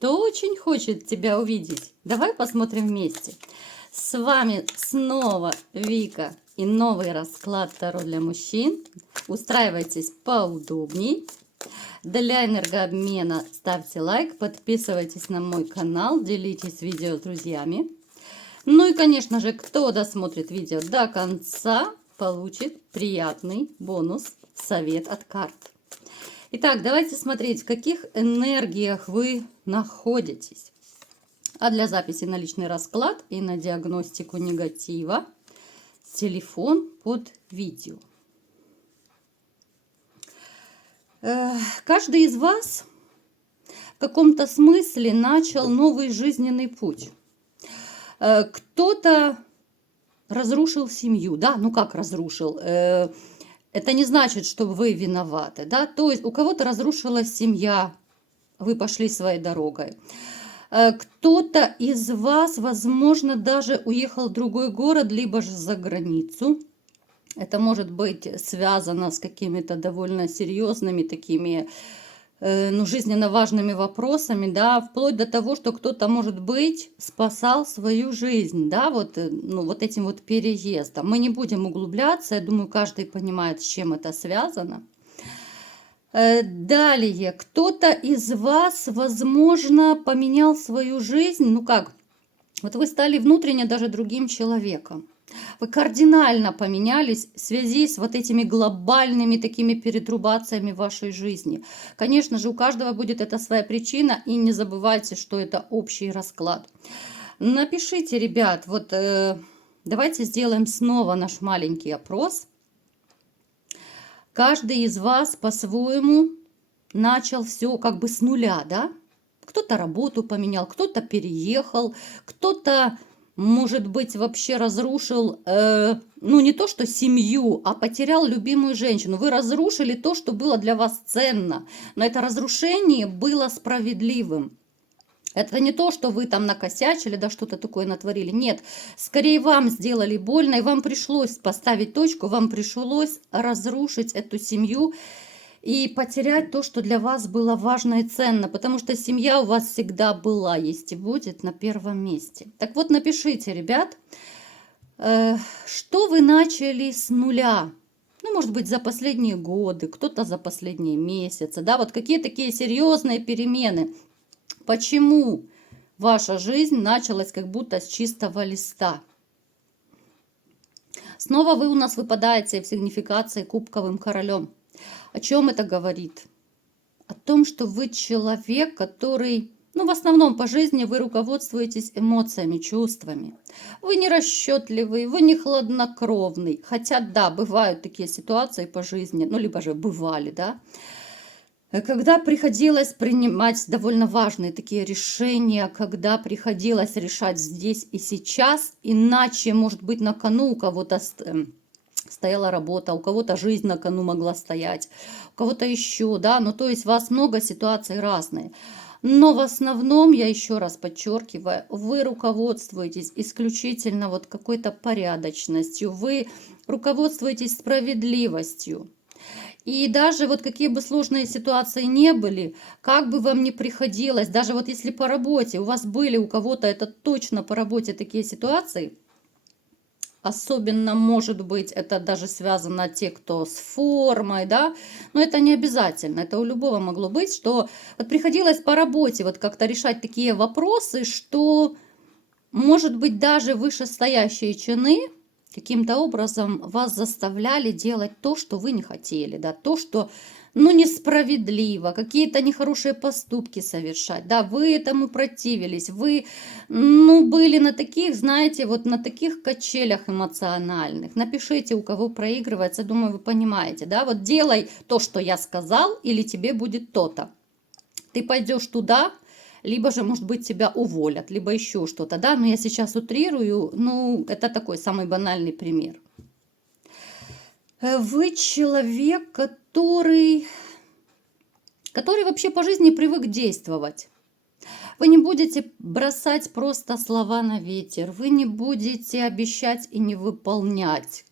кто очень хочет тебя увидеть. Давай посмотрим вместе. С вами снова Вика и новый расклад Таро для мужчин. Устраивайтесь поудобней. Для энергообмена ставьте лайк, подписывайтесь на мой канал, делитесь видео с друзьями. Ну и, конечно же, кто досмотрит видео до конца, получит приятный бонус, совет от карт. Итак, давайте смотреть, в каких энергиях вы находитесь. А для записи на личный расклад и на диагностику негатива телефон под видео. Каждый из вас в каком-то смысле начал новый жизненный путь. Кто-то разрушил семью, да, ну как разрушил? Это не значит, что вы виноваты, да, то есть у кого-то разрушилась семья, вы пошли своей дорогой. Кто-то из вас, возможно, даже уехал в другой город, либо же за границу. Это может быть связано с какими-то довольно серьезными такими, жизненно важными вопросами, да, вплоть до того, что кто-то, может быть, спасал свою жизнь, да, вот этим вот переездом. Мы не будем углубляться, я думаю, каждый понимает, с чем это связано. Далее, кто-то из вас, возможно, поменял свою жизнь, вот вы стали внутренне даже другим человеком. Вы кардинально поменялись в связи с вот этими глобальными такими перетрубациями в вашей жизни. Конечно же, у каждого будет эта своя причина, и не забывайте, что это общий расклад. Напишите, ребят, давайте сделаем снова наш маленький опрос. Каждый из вас по-своему начал все как бы с нуля, да? Кто-то работу поменял, кто-то переехал, кто-то, может быть, вообще разрушил, не то что семью, а потерял любимую женщину. Вы разрушили то, что было для вас ценно, но это разрушение было справедливым. Это не то, что вы там накосячили, да что-то такое натворили. Нет, скорее вам сделали больно, и вам пришлось поставить точку, вам пришлось разрушить эту семью и потерять то, что для вас было важно и ценно, потому что семья у вас всегда была, есть и будет на первом месте. Так вот, напишите, ребят, что вы начали с нуля. Может быть, за последние годы, кто-то за последние месяцы, да, вот какие такие серьезные перемены. Почему ваша жизнь началась как будто с чистого листа? Снова вы у нас выпадаете в сигнификации кубковым королем. О чем это говорит? О том, что вы человек, который, в основном по жизни вы руководствуетесь эмоциями, чувствами. Вы не расчетливый, вы не хладнокровный. Хотя, да, бывают такие ситуации по жизни, либо же бывали, да, когда приходилось принимать довольно важные такие решения, когда приходилось решать здесь и сейчас, иначе, может быть, на кону у кого-то стояла работа, у кого-то жизнь на кону могла стоять, у кого-то еще, да, то есть у вас много ситуаций разные. Но в основном, я еще раз подчеркиваю, вы руководствуетесь исключительно какой-то порядочностью, вы руководствуетесь справедливостью. И даже какие бы сложные ситуации не были, как бы вам ни приходилось, даже если по работе у вас были у кого-то, это точно по работе такие ситуации, особенно, может быть, это даже связано те, кто с формой, да, но это не обязательно, это у любого могло быть, что приходилось по работе как-то решать такие вопросы, что, может быть, даже вышестоящие чины каким-то образом вас заставляли делать то, что вы не хотели, да, то, что, несправедливо, какие-то нехорошие поступки совершать, да, вы этому противились, вы, были на таких, знаете, на таких качелях эмоциональных. Напишите, у кого проигрывается, думаю, вы понимаете, да, делай то, что я сказал, или тебе будет то-то. Ты пойдешь туда, либо же, может быть, тебя уволят, либо еще что-то, да, но я сейчас утрирую, это такой самый банальный пример. Вы человек, который вообще по жизни привык действовать. Вы не будете бросать просто слова на ветер, вы не будете обещать и не выполнять.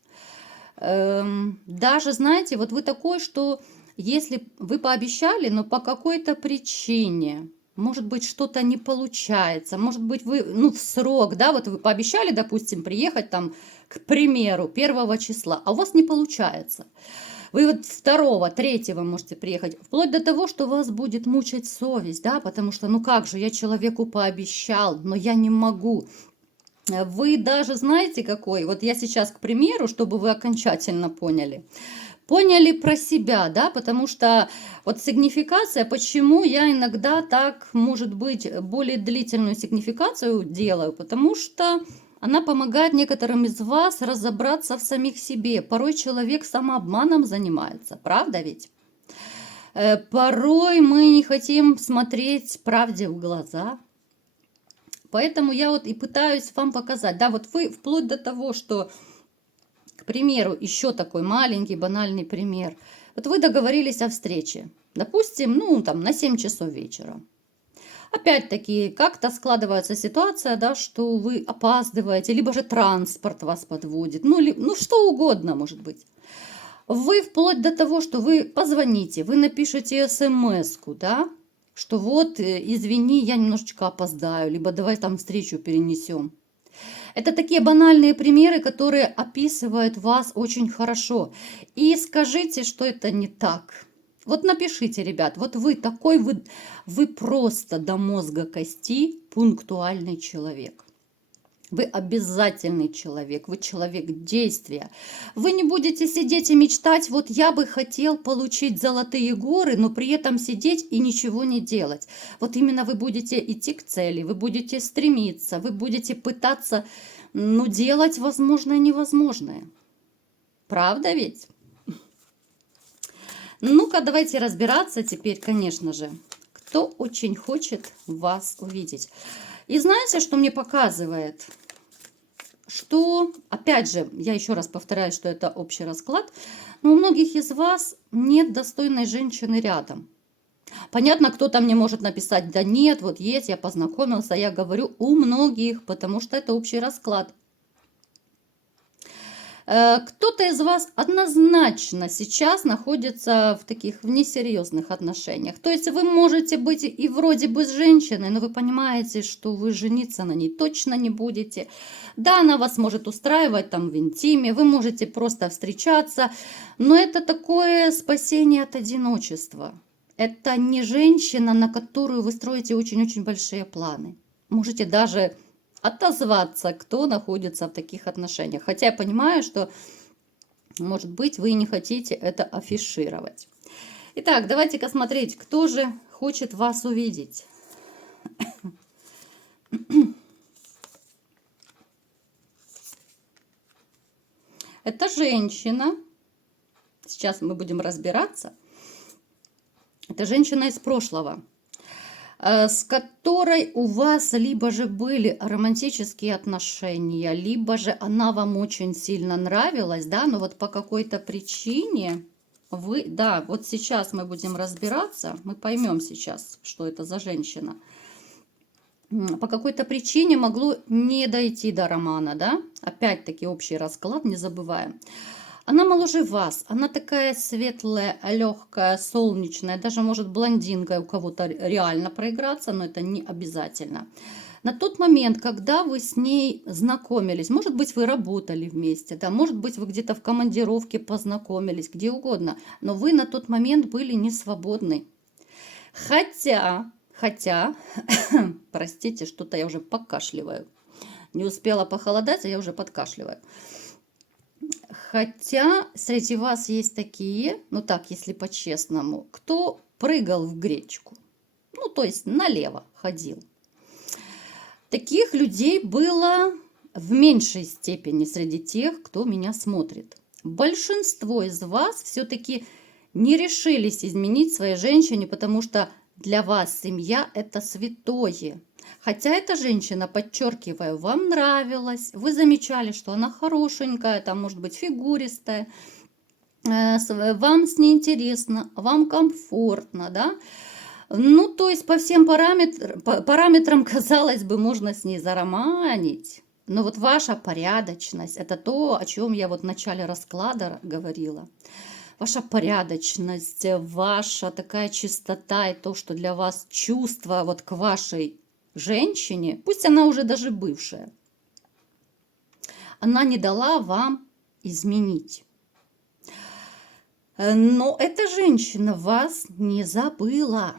Даже, знаете, вы такой, что если вы пообещали, но по какой-то причине может быть, что-то не получается, может быть, вы, ну, в срок, да, вот вы пообещали, допустим, приехать там, к примеру, 1 числа, а у вас не получается. Вы вот 2, 3 можете приехать, вплоть до того, что вас будет мучать совесть, да, потому что, ну как же, я человеку пообещал, но я не могу. Вы даже знаете какой, вот я сейчас, к примеру, чтобы вы окончательно поняли про себя, да, потому что вот сигнификация, почему я иногда так, может быть, более длительную сигнификацию делаю, потому что она помогает некоторым из вас разобраться в самих себе. Порой человек самообманом занимается, правда ведь? Порой мы не хотим смотреть правде в глаза. Поэтому я вот и пытаюсь вам показать, да, вот вы вплоть до того, что, к примеру, еще такой маленький банальный пример. Вот вы договорились о встрече, допустим, ну там на 7 часов вечера. Опять-таки, как-то складывается ситуация, да, что вы опаздываете, либо же транспорт вас подводит, ну что угодно может быть. Вы вплоть до того, что вы позвоните, вы напишете смс-ку, да, что вот, извини, я немножечко опоздаю, либо давай там встречу перенесем. Это такие банальные примеры, которые описывают вас очень хорошо. И скажите, что это не так. Вот напишите, ребят, вот вы такой, вы просто до мозга кости пунктуальный человек. Вы обязательный человек, вы человек действия. Вы не будете сидеть и мечтать, вот я бы хотел получить золотые горы, но при этом сидеть и ничего не делать. Вот именно вы будете идти к цели, вы будете стремиться, вы будете пытаться, ну, делать возможное невозможное. Правда ведь? Ну-ка, давайте разбираться теперь, конечно же, кто очень хочет вас увидеть. И знаете, что мне показывает? Что, опять же, я еще раз повторяю, что это общий расклад, но у многих из вас нет достойной женщины рядом. Понятно, кто-то мне может написать, да нет, вот есть, я познакомился, я говорю у многих, потому что это общий расклад. Кто-то из вас однозначно сейчас находится в таких в несерьезных отношениях. То есть вы можете быть и вроде бы с женщиной, но вы понимаете, что вы жениться на ней точно не будете. Да, она вас может устраивать там в интиме, вы можете просто встречаться, но это такое спасение от одиночества. Это не женщина, на которую вы строите очень-очень большие планы. Можете даже отозваться, кто находится в таких отношениях. Хотя я понимаю, что, может быть, вы не хотите это афишировать. Итак, давайте-ка смотреть, кто же хочет вас увидеть. Это женщина. Сейчас мы будем разбираться. Это женщина из прошлого, с которой у вас либо же были романтические отношения, либо же она вам очень сильно нравилась, да, но вот по какой-то причине вы, да, вот сейчас мы будем разбираться, мы поймем сейчас, что это за женщина. По какой-то причине могло не дойти до романа, да, опять-таки общий расклад, не забываем. Она моложе вас, она такая светлая, легкая, солнечная, даже может блондинкой у кого-то реально проиграться, но это не обязательно. На тот момент, когда вы с ней знакомились, может быть, вы работали вместе, да, может быть, вы где-то в командировке познакомились, где угодно, но вы на тот момент были не свободны. Хотя, простите, что-то я уже покашливаю. Не успела похолодать, а я уже подкашливаю. Хотя среди вас есть такие, ну так, если по-честному, кто прыгал в гречку. Ну, то есть налево ходил. Таких людей было в меньшей степени среди тех, кто меня смотрит. Большинство из вас все-таки не решились изменить своей женщине, потому что для вас семья – это святое. Хотя эта женщина, подчеркиваю, вам нравилась, вы замечали, что она хорошенькая, там может быть фигуристая, вам с ней интересно, вам комфортно, да? Ну, то есть по всем параметрам, казалось бы, можно с ней зароманить. Но вот ваша порядочность – это то, о чем я вот в начале расклада говорила. ваша порядочность, ваша такая чистота и то, что для вас чувство вот к вашей женщине, пусть она уже даже бывшая, она не дала вам изменить. Но эта женщина вас не забыла.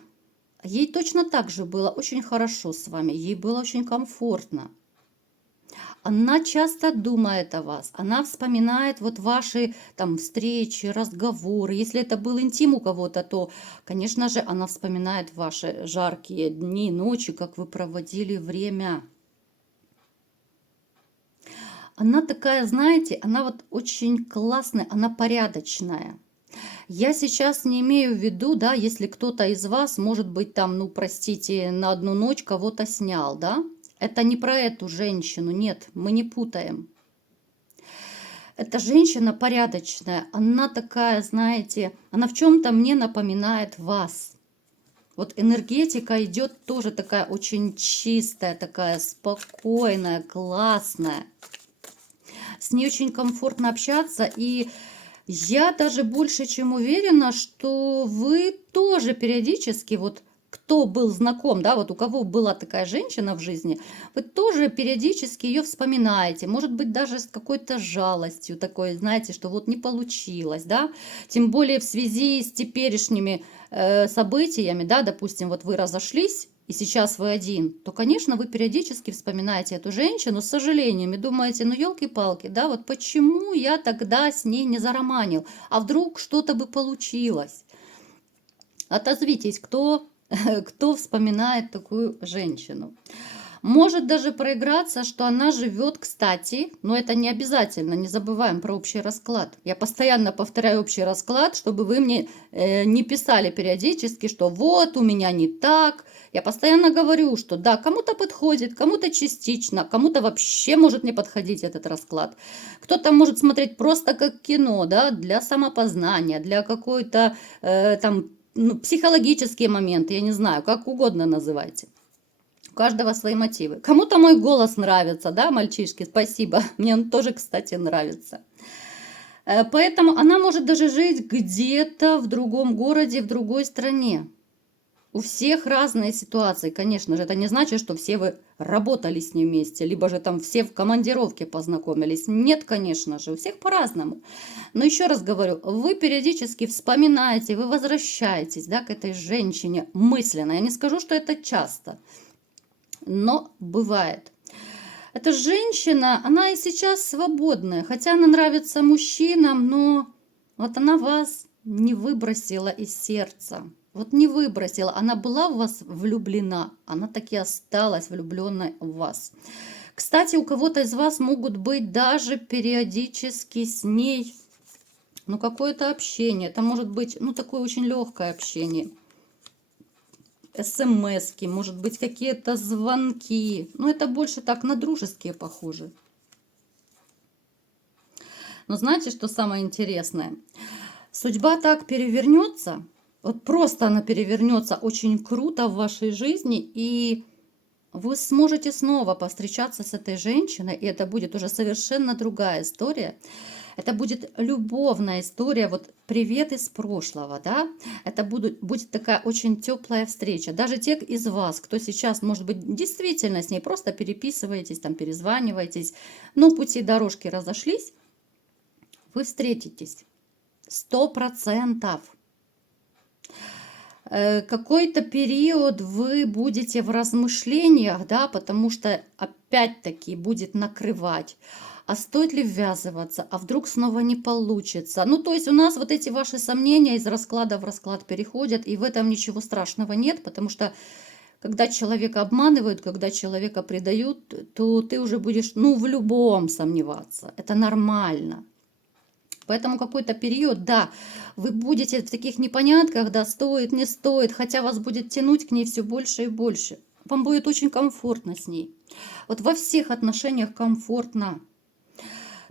Ей точно так же было очень хорошо с вами, ей было очень комфортно. Она часто думает о вас, она вспоминает вот ваши там встречи, разговоры. Если это был интим у кого-то, то, конечно же, она вспоминает ваши жаркие дни, ночи, как вы проводили время. Она такая, знаете, она вот очень классная, она порядочная. Я сейчас не имею в виду, да, если кто-то из вас, может быть, там, ну, простите, на одну ночь кого-то снял, да? Это не про эту женщину, нет, мы не путаем. Эта женщина порядочная, она такая, знаете, она в чем-то мне напоминает вас. Вот энергетика идет тоже такая очень чистая, такая спокойная, классная. С ней очень комфортно общаться, и я даже больше чем уверена, что вы тоже периодически, вот кто был знаком, да, вот у кого была такая женщина в жизни, вы тоже периодически ее вспоминаете, может быть, даже с какой-то жалостью такой, знаете, что вот не получилось, да, тем более в связи с теперешними событиями, да, допустим, вот вы разошлись, и сейчас вы один, то, конечно, вы периодически вспоминаете эту женщину с сожалением и думаете, ну, елки-палки, да, вот почему я тогда с ней не зароманил, а вдруг что-то бы получилось. Отозвитесь, кто вспоминает такую женщину. Может даже проиграться, что она живет, кстати, но это не обязательно, не забываем про общий расклад. Я постоянно повторяю общий расклад, чтобы вы мне не писали периодически, что вот у меня не так. Я постоянно говорю, что да, кому-то подходит, кому-то частично, кому-то вообще может не подходить этот расклад. Кто-то может смотреть просто как кино, да, для самопознания, для какой-то там ну, психологические моменты, я не знаю, как угодно называйте. У каждого свои мотивы. Кому-то мой голос нравится, да, мальчишки, спасибо. Мне он тоже, кстати, нравится. Поэтому она может даже жить где-то в другом городе, в другой стране. У всех разные ситуации, конечно же. Это не значит, что все вы работали с ней вместе, либо же там все в командировке познакомились. Нет, конечно же, у всех по-разному. Но еще раз говорю, вы периодически вспоминаете, вы возвращаетесь, да, к этой женщине мысленно. Я не скажу, что это часто, но бывает. Эта женщина, она и сейчас свободная, хотя она нравится мужчинам, но вот она вас не выбросила из сердца. Вот не выбросила, она была в вас влюблена, она таки осталась влюбленной в вас. Кстати, у кого-то из вас могут быть даже периодически с ней, ну, какое-то общение. Это может быть, ну, такое очень легкое общение. СМСки, может быть, какие-то звонки. Но это больше так на дружеские похоже. Но знаете, что самое интересное? Судьба так перевернется, вот просто она перевернется очень круто в вашей жизни, и вы сможете снова повстречаться с этой женщиной, и это будет уже совершенно другая история. Это будет любовная история, вот привет из прошлого, да? Это будет такая очень теплая встреча. Даже те из вас, кто сейчас, может быть, действительно с ней просто переписываетесь, там перезваниваетесь, но пути дорожки разошлись, вы встретитесь. 100%. Какой-то период вы будете в размышлениях, да, потому что опять-таки будет накрывать. А стоит ли ввязываться? А вдруг снова не получится? Ну, то есть у нас вот эти ваши сомнения из расклада в расклад переходят, и в этом ничего страшного нет, потому что когда человека обманывают, когда человека предают, то ты уже будешь, ну, в любом сомневаться. Это нормально. Поэтому какой-то период, да, вы будете в таких непонятках, да, стоит, не стоит, хотя вас будет тянуть к ней все больше и больше. Вам будет очень комфортно с ней. Вот во всех отношениях комфортно.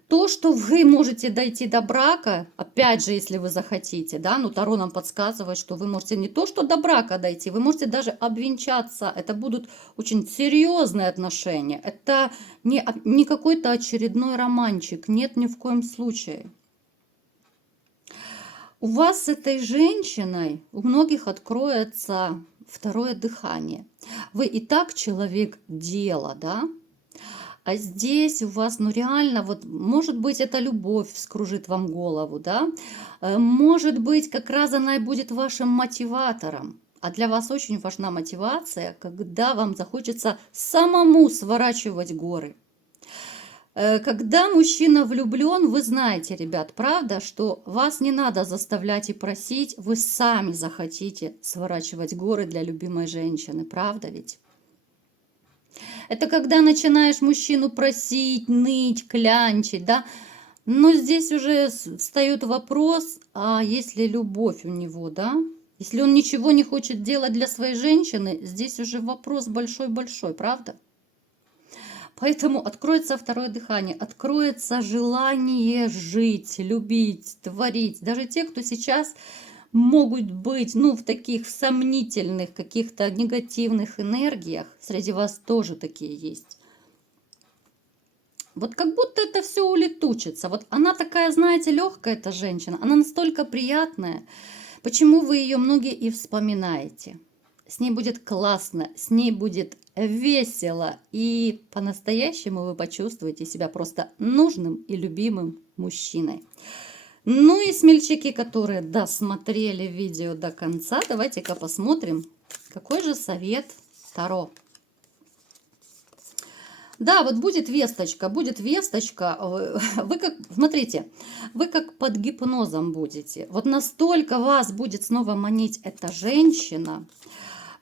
То, что вы можете дойти до брака, опять же, если вы захотите, да, ну, Таро нам подсказывает, что вы можете не то, что до брака дойти, вы можете даже обвенчаться. Это будут очень серьезные отношения. Это не какой-то очередной романчик. Нет, ни в коем случае. У вас с этой женщиной, у многих откроется второе дыхание. Вы и так человек дела, да? А здесь у вас, ну реально, вот, может быть, эта любовь вскружит вам голову, да? Может быть, как раз она и будет вашим мотиватором. А для вас очень важна мотивация, когда вам захочется самому сворачивать горы. Когда мужчина влюблен, вы знаете, ребят, правда, что вас не надо заставлять и просить, вы сами захотите сворачивать горы для любимой женщины, правда ведь? Это когда начинаешь мужчину просить, ныть, клянчить, да? Но здесь уже встает вопрос, а есть ли любовь у него, да? Если он ничего не хочет делать для своей женщины, здесь уже вопрос большой-большой, правда? Поэтому откроется второе дыхание, откроется желание жить, любить, творить. Даже те, кто сейчас могут быть, ну, в таких сомнительных, каких-то негативных энергиях, среди вас тоже такие есть. Вот как будто это все улетучится. Вот она такая, знаете, легкая, эта женщина, она настолько приятная. Почему вы ее многие и вспоминаете? С ней будет классно, с ней будет весело, и по-настоящему вы почувствуете себя просто нужным и любимым мужчиной. Ну и смельчаки, которые досмотрели видео до конца, давайте-ка посмотрим, какой же совет Таро. Да, вот будет весточка, будет весточка. Вы как, смотрите, вы как под гипнозом будете. Вот настолько вас будет снова манить эта женщина.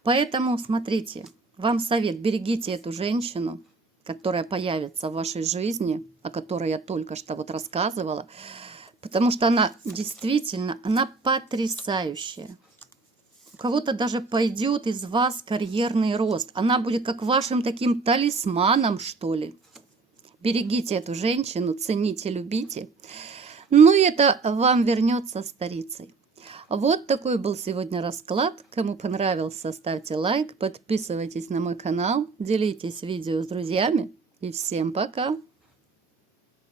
Поэтому, смотрите, вам совет, берегите эту женщину, которая появится в вашей жизни, о которой я только что вот рассказывала. Потому что она действительно, она потрясающая. У кого-то даже пойдет из вас карьерный рост. Она будет как вашим таким талисманом, что ли. Берегите эту женщину, цените, любите. Ну и это вам вернется старицей. Вот такой был сегодня расклад. Кому понравился, ставьте лайк, подписывайтесь на мой канал, делитесь видео с друзьями. И всем пока!